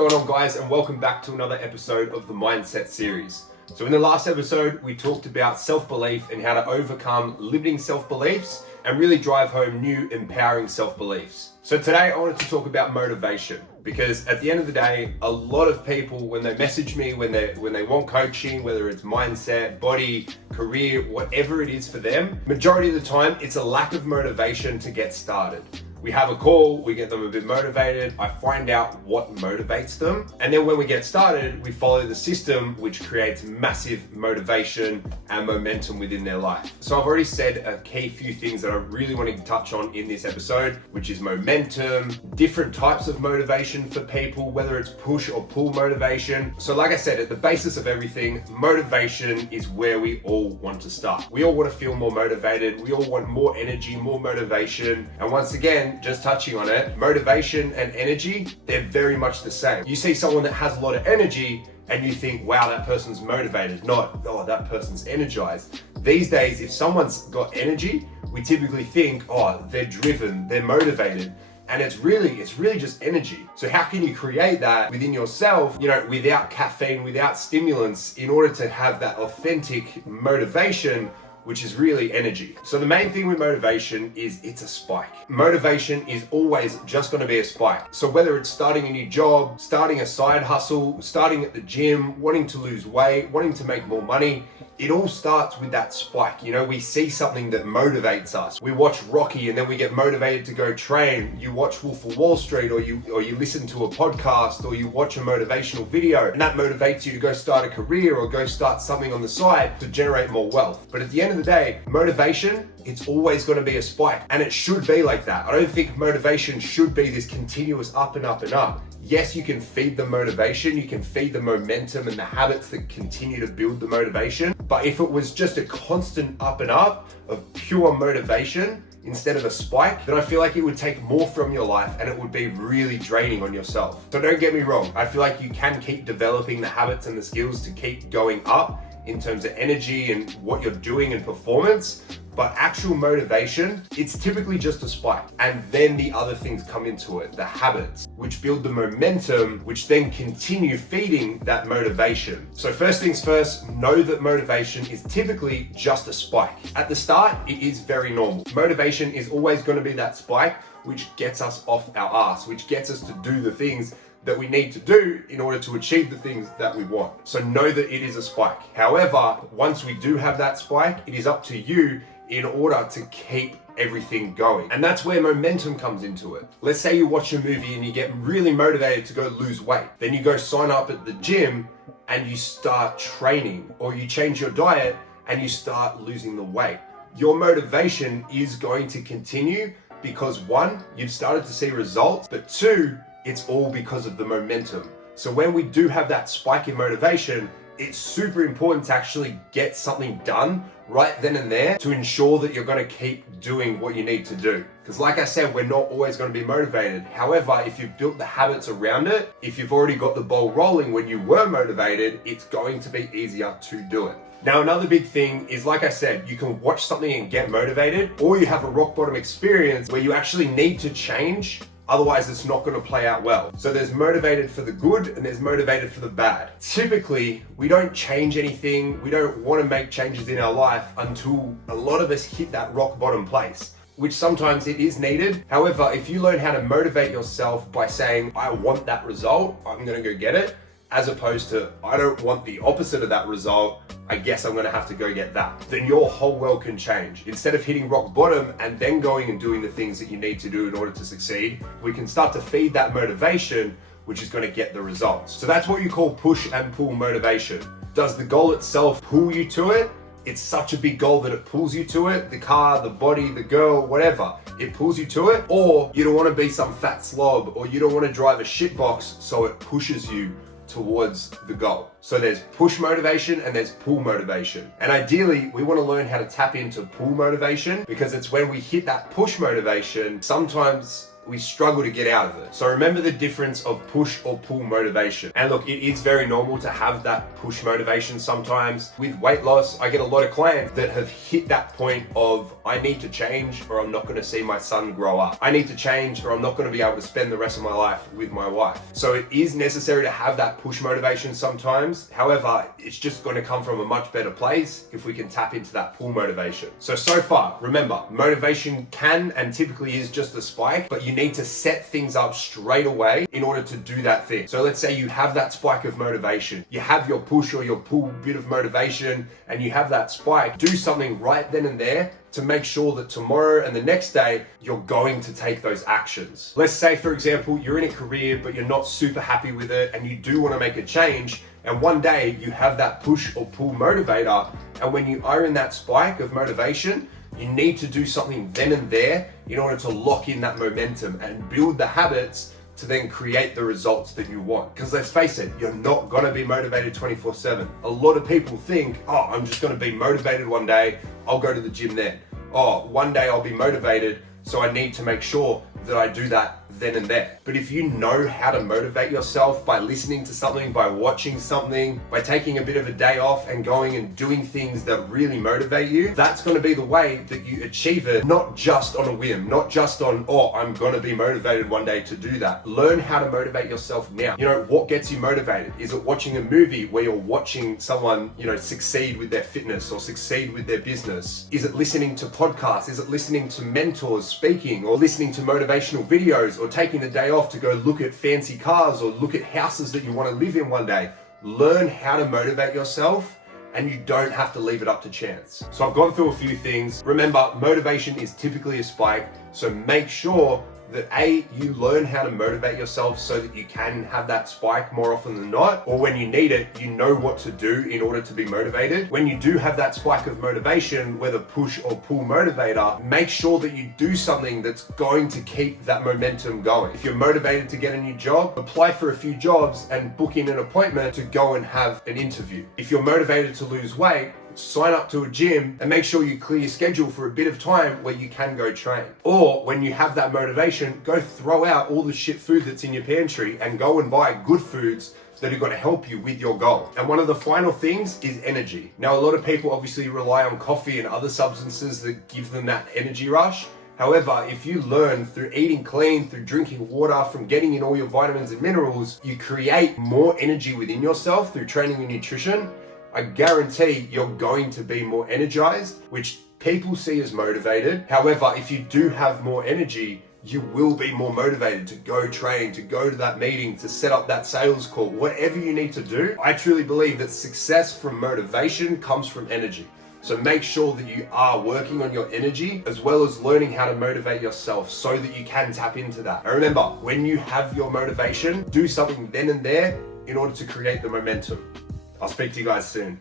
going on, guys, and welcome back to another episode of the Mindset series. So in the last episode, we talked about self-belief and how to overcome limiting self-beliefs and really drive home new empowering self-beliefs. So today I wanted to talk about motivation, because at the end of the day, a lot of people, when they message me, when they want coaching, whether it's mindset, body, career, whatever it is for them, majority of the time, it's a lack of motivation to get started. We have a call, we get them a bit motivated, I find out what motivates them, and then when we get started, we follow the system which creates massive motivation and momentum within their life. So I've already said a key few things that I really want to touch on in this episode, which is momentum, different types of motivation for people, whether it's push or pull motivation. So like I said, at the basis of everything, motivation is where we all want to start. We all want to feel more motivated, we all want more energy, more motivation, and once again, just touching on it, motivation and energy, they're very much the same. You see someone that has a lot of energy and you think, wow, that person's motivated, not, oh, that person's energized. These days, if someone's got energy, we typically think, oh, they're driven, they're motivated. And it's really just energy. So how can you create that within yourself, without caffeine, without stimulants, in order to have that authentic motivation, which is really energy. So the main thing with motivation is it's a spike. Motivation is always just going to be a spike. So whether it's starting a new job, starting a side hustle, starting at the gym, wanting to lose weight, wanting to make more money, it all starts with that spike. We see something that motivates us. We watch Rocky and then we get motivated to go train. You watch Wolf of Wall Street, or you listen to a podcast, or you watch a motivational video, and that motivates you to go start a career or go start something on the side to generate more wealth. But at the end of the day, motivation, it's always going to be a spike, and it should be like that. I don't think motivation should be this continuous up and up and up. Yes, you can feed the motivation, you can feed the momentum and the habits that continue to build the motivation. But if it was just a constant up and up of pure motivation instead of a spike, then I feel like it would take more from your life and it would be really draining on yourself. So don't get me wrong, I feel like you can keep developing the habits and the skills to keep going up in terms of energy and what you're doing and performance. But actual motivation, it's typically just a spike. And then the other things come into it, the habits, which build the momentum, which then continue feeding that motivation. So first things first, know that motivation is typically just a spike. At the start, it is very normal. Motivation is always going to be that spike, which gets us off our ass, which gets us to do the things that we need to do in order to achieve the things that we want. So know that it is a spike. However, once we do have that spike, it is up to you in order to keep everything going. And that's where momentum comes into it. Let's say you watch a movie and you get really motivated to go lose weight. Then you go sign up at the gym and you start training, or you change your diet and you start losing the weight. Your motivation is going to continue because one, you've started to see results, but two, it's all because of the momentum. So when we do have that spike in motivation, it's super important to actually get something done right then and there to ensure that you're going to keep doing what you need to do. Because like I said, we're not always going to be motivated. However, if you've built the habits around it, if you've already got the ball rolling when you were motivated, it's going to be easier to do it. Now, another big thing is, like I said, you can watch something and get motivated, or you have a rock bottom experience where you actually need to change. Otherwise, it's not going to play out well. So there's motivated for the good and there's motivated for the bad. Typically, we don't change anything. We don't want to make changes in our life until a lot of us hit that rock bottom place, which sometimes it is needed. However, if you learn how to motivate yourself by saying, I want that result, I'm going to go get it, as opposed to, I don't want the opposite of that result, I guess I'm gonna have to go get that, then your whole world can change. Instead of hitting rock bottom and then going and doing the things that you need to do in order to succeed, we can start to feed that motivation, which is gonna get the results. So that's what you call push and pull motivation. Does the goal itself pull you to it? It's such a big goal that it pulls you to it, the car, the body, the girl, whatever, it pulls you to it. Or you don't wanna be some fat slob, or you don't wanna drive a shitbox, so it pushes you towards the goal. So there's push motivation and there's pull motivation. And ideally, we want to learn how to tap into pull motivation, because it's when we hit that push motivation, sometimes we struggle to get out of it. So remember the difference of push or pull motivation. And look, it is very normal to have that push motivation sometimes. With weight loss, I get a lot of clients that have hit that point of, I need to change or I'm not going to see my son grow up. I need to change or I'm not going to be able to spend the rest of my life with my wife. So it is necessary to have that push motivation sometimes. However, it's just going to come from a much better place if we can tap into that pull motivation. So far, remember, motivation can and typically is just a spike, but you need to set things up straight away in order to do that thing. So let's say you have that spike of motivation, you have your push or your pull bit of motivation, and you have that spike. Do something right then and there to make sure that tomorrow and the next day, you're going to take those actions. Let's say, for example, you're in a career, but you're not super happy with it and you do want to make a change. And one day you have that push or pull motivator. And when you are in that spike of motivation, you need to do something then and there in order to lock in that momentum and build the habits to then create the results that you want. Because let's face it, you're not gonna be motivated 24/7. A lot of people think, oh, I'm just gonna be motivated one day, I'll go to the gym then. Oh, one day I'll be motivated, so I need to make sure that I do that then and there. But if you know how to motivate yourself by listening to something, by watching something, by taking a bit of a day off and going and doing things that really motivate you, that's going to be the way that you achieve it, not just on a whim, not just on, oh, I'm going to be motivated one day to do that. Learn how to motivate yourself now. You know, what gets you motivated? Is it watching a movie where you're watching someone, succeed with their fitness or succeed with their business? Is it listening to podcasts? Is it listening to mentors speaking or listening to motivational videos or taking the day off to go look at fancy cars or look at houses that you want to live in one day? Learn how to motivate yourself, and you don't have to leave it up to chance. So I've gone through a few things. Remember, motivation is typically a spike, so make sure that you learn how to motivate yourself so that you can have that spike more often than not, or when you need it, you know what to do in order to be motivated. When you do have that spike of motivation, whether push or pull motivator, make sure that you do something that's going to keep that momentum going. If you're motivated to get a new job, apply for a few jobs and book in an appointment to go and have an interview. If you're motivated to lose weight, sign up to a gym and make sure you clear your schedule for a bit of time where you can go train. Or when you have that motivation, go throw out all the shit food that's in your pantry and go and buy good foods that are going to help you with your goal. And one of the final things is energy. Now, a lot of people obviously rely on coffee and other substances that give them that energy rush. However, if you learn through eating clean, through drinking water, from getting in all your vitamins and minerals, you create more energy within yourself through training and nutrition. I guarantee you're going to be more energized, which people see as motivated. However, if you do have more energy, you will be more motivated to go train, to go to that meeting, to set up that sales call, whatever you need to do. I truly believe that success from motivation comes from energy. So make sure that you are working on your energy as well as learning how to motivate yourself so that you can tap into that. And remember, when you have your motivation, do something then and there in order to create the momentum. I'll speak to you guys soon.